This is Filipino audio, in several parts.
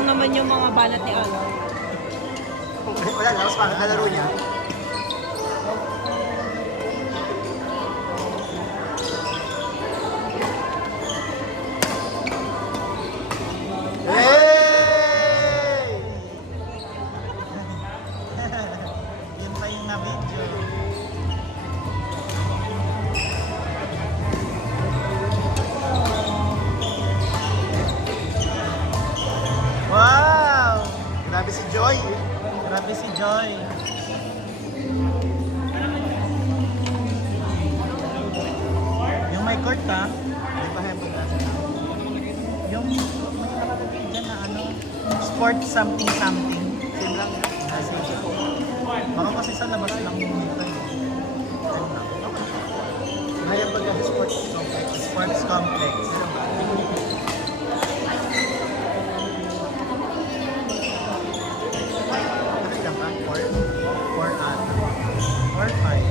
lang naman yung mga banat ni Ano. Wala lang, mas pangit na laro niya. Hey! Yun pa yung na-video. Wow! Grabe si Joy. Grabe si Joy. Yung may court ha? May pahempong na. Yung may nakalagay dyan na ano, sport something something. Same lang yan. Kasi, baka kasi sa labas lang yung nito eh. Ngayon pagka sports complex. Sports complex. Nakailan ka? 4 ata. 4, 5.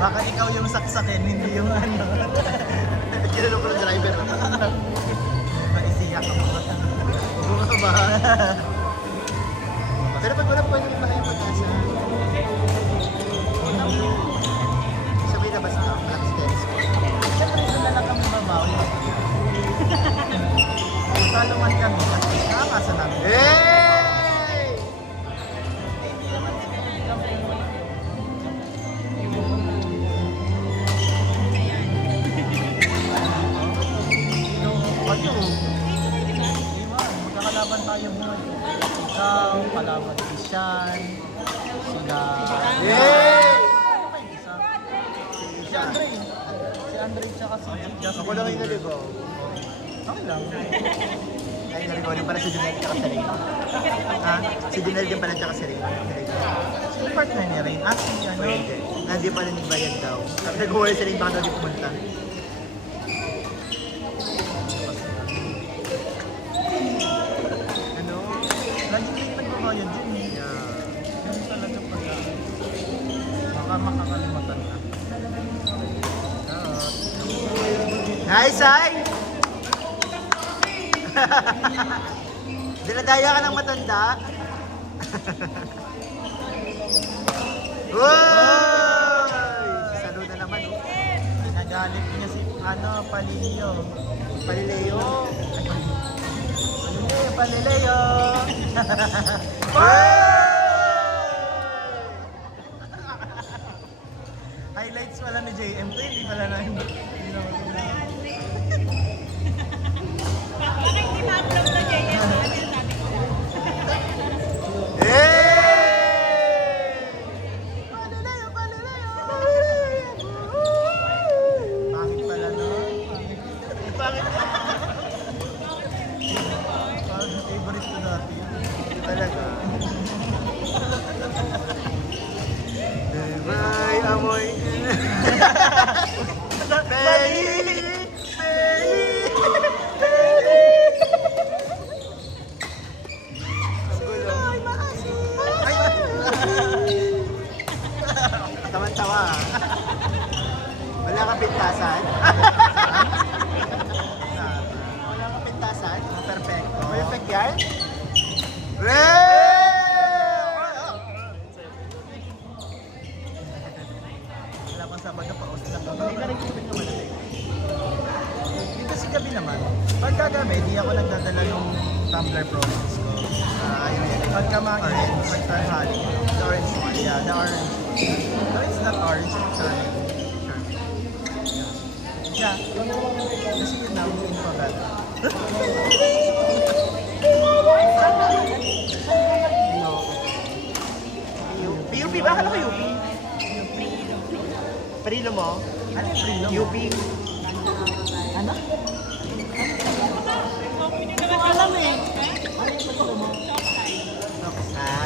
Baka ikaw yung saksakin, hindi yung ano. Kinalo ko ng driver. Maisiyak ako. Oo ka ba? Pero pag wala pwede rin yung pag-asa. Sabay na basta, malakas tennis ko. Siyempre, doon na lang kami babawi. Talungan kami, kasi nakakasa namin. Hey! Hindi naman kami. Yung ano, magkakalaban tayo mo. Ikaw, kalaban si Sean, sila... Yay! Isa. Si Andre. Si Andre tsaka si Justin. Ako lang yung naligaw. Okay lang. Ay, naligaw din pala si Junel tsaka si Ray. Ha? Si Junel din pala tsaka si Ray. Si partner niya rin. Ah, si ano? Pwede. Hindi pa rin nagbayad daw. Nag-uwala si Ray baka daw di pumunta. Ano? Lagi kayo nagbabayad dyan eh. Yeah. Ganun talaga pala. Baka makakalimutan na. Hi, Sai! Dinadaya ka ng matanda. Uy! Salo na naman, oh. Nagalit niya si ano, Palilio. Palileo. Palilio, Palilio! Highlights pala ni JM to, hindi pala na hindi naman sila. Bakit hindi ma-upload na JM? Hey! Palilio, Palilio! Pangit pala no? Pangit na. Parang favorite ko dati. Talaga. May amoy. Peli! Peli! Ay, taman-tawa. Wala kang pintasan? Wala kang pintasan? Perfecto. Perfect yan? Wala pang Sabado pa, os lang kami. Hindi kasi gabi naman. Pagka gabi, di ako nagdadala yung tumbler process ko. Ayun yan. Pagka mga events, like tanghali, the orange one. Yeah, the orange. No, it's not orange, it's red. Yeah. Kasi yun na, yung infrared. PUP ba? Akala ko UP. Prilo mo? Ano yung prilo? UP. Ano? Alam eh.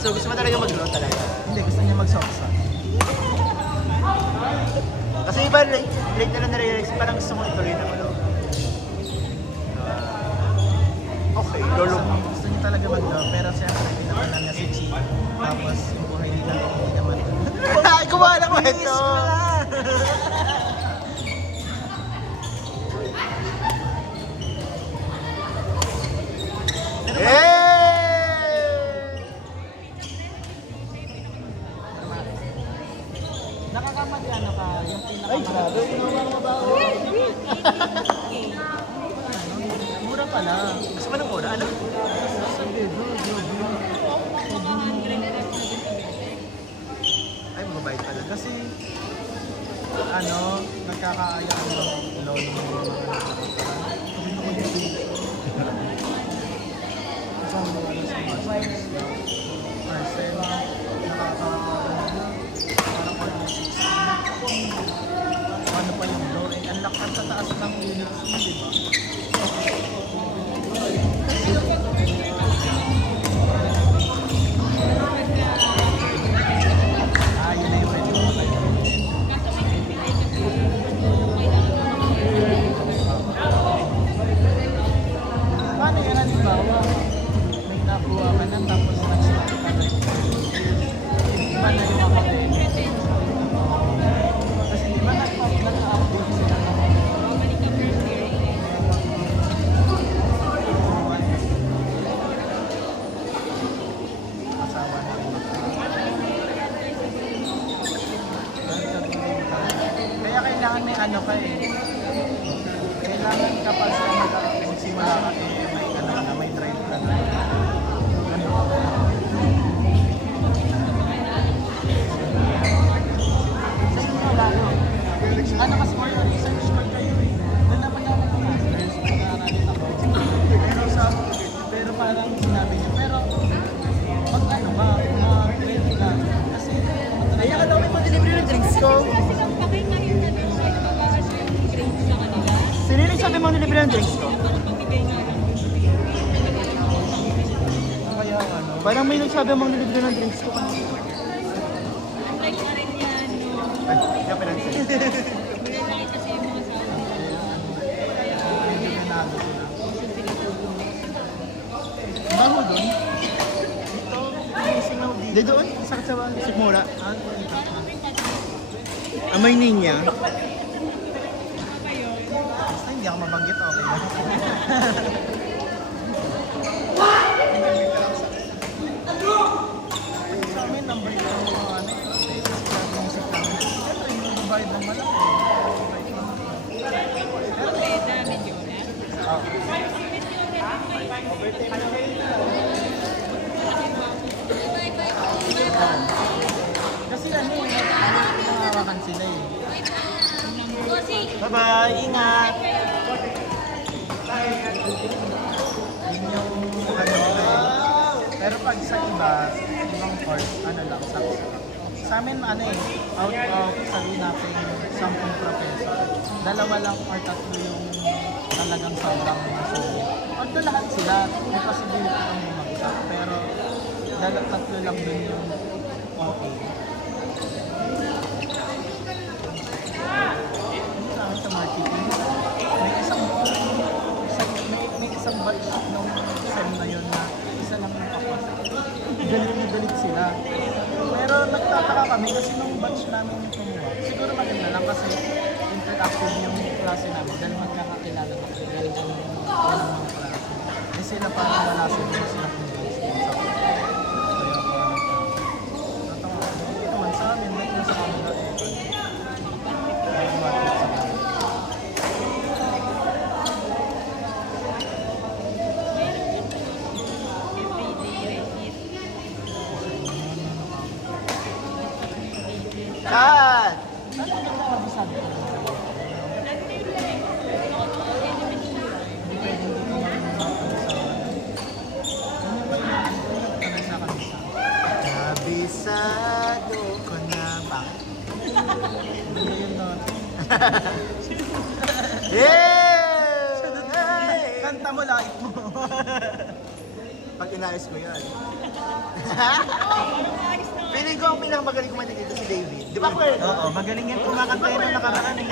So gusto mo talaga mag-load talaga? Hindi, gusto niya mag-soksa. Kasi iba late na lang na-realize, parang gusto mo ituloy na mag-load. Okay, lolo mo. Gusto niya talaga mag-love, pero siyempre pinakalan niya si Chi. Tapos yung buhay nila hindi naman. Ay, kumain ako ito! Please, wala. yung Ay, pinakamahal. grabe. Mga babae. Mura pala. Mas manong mura, ano? Ay, mababayad pala. Kasi, ano, nagkakaayaan ng lolo ng mga isang mga sa masters na person, ano pa yung blowing, ang lakas sa taas ng units mo, di ba? Yun na yung pwede mo tayo. Paano yan, halimbawa, may nakuha ka na tapos nag-stop ka na. Iba na yung ako. Kasi di ba nag-update sila ng asawa na rin. Kaya kailangan may ano ka eh. Kailangan kapag sa magsimula ka eh, may ano ka na, may drive ka na. Ano ka ba? Sa inyo lalo. Ano kasi more research ko kayo eh. Doon naman ako ng masters, nag-aaralin ako. Pero parang sinabi niya, pero pag ano ka, mag-ready ka. Kasi Kaya ka daw may pa-delivery ng drinks ko. Kasi kang pakinggan na din siya nagpapakaas yung grades sa kanila. Sino yung sabi mo delivery ng drinks ko? Pamigay nga lang. kaya ano, Parang may nagsabi mong delivery ng drinks ko. Unlike na rin yan, no? Ay, kaya pinansin. Malaki kasi yung mga sawa nila. medyo nanalo sila. Baho doon? Di doon, sakit sa bahay. Sikmura. Ah, Amay niya. basta hindi ako mabanggit, okay lang. Sa amin, number ko yung mga ano, yung music namin. Siyempre, yung magbabayad ng malaki. Leda, medyo na. Kasi ano, nangangawakan sila eh. Bye-bye, ingat. Yun yung ano nila eh. Pero pag sa iba, ibang course, ano lang, saksa. Sa amin, ano eh, out of sabi natin 10 professor, dalawa lang or tatlo yung talagang sobrang masulit. Although lahat sila, may possibility kang bumagsak, pero tatlo lang dun yung okay. Hindi namin sa marketing, may isang batch nung sem na yun na isa lang yung kapos. Galit na galit sila. Pero nagtataka kami kasi nung batch namin yung kumuha. Siguro maganda lang kasi interactive yung klase namin dahil magkakakilala na kami. Galing kami ng mga klase. Eh sila parang wala sila sila kung sa kaya parang natawa. Hindi naman sa amin, like nasa kanila eh. Parang matik sa kanila. Kat! Ano ang nakasabi ko? Kabisado ko na. Bakit? Yeah! Kanta mo like mo. Pag inayos ko yun. Feeling ko ang pinakamagaling kumain dito si David. Di ba, Kurt? Oo, magaling yan kumakanta yun ang nakaraan eh.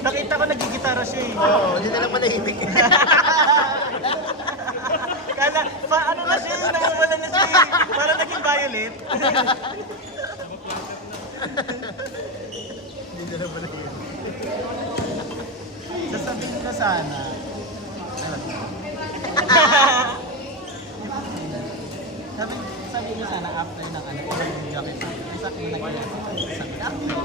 Nakita ko nagigitara siya eh. Oo, hindi na lang manahimik. Kala, ano na siya, nawawala na siya eh. Parang naging violet. Hindi na lang manahimik. Sasabihin ko sana. Sabi ko sana after ng ano, yung jacket. Sa akin nag-ilan. Sabi ko,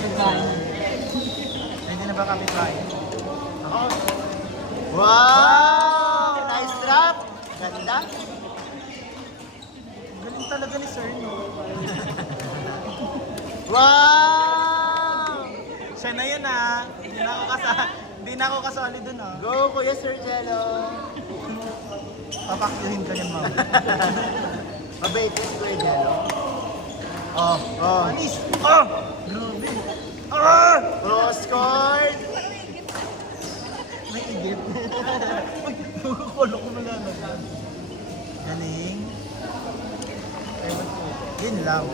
kapitbahay. Hindi na ba kapitbahay? Ako. Wow! Nice drop! Ganda! Galing talaga ni Sir, no? Wow! Siya na yun, Hindi na ako kasali dun, Go, Kuya Sir Jello! Papakyuhin ka niyan, ma'am. Mabait yung Kuya Jello. Oh. Anis! Oh! Grabe! Ah! Cross court! May idip. Uy, wala ko malalagyan. Galing. Ewan ko. Yun lang.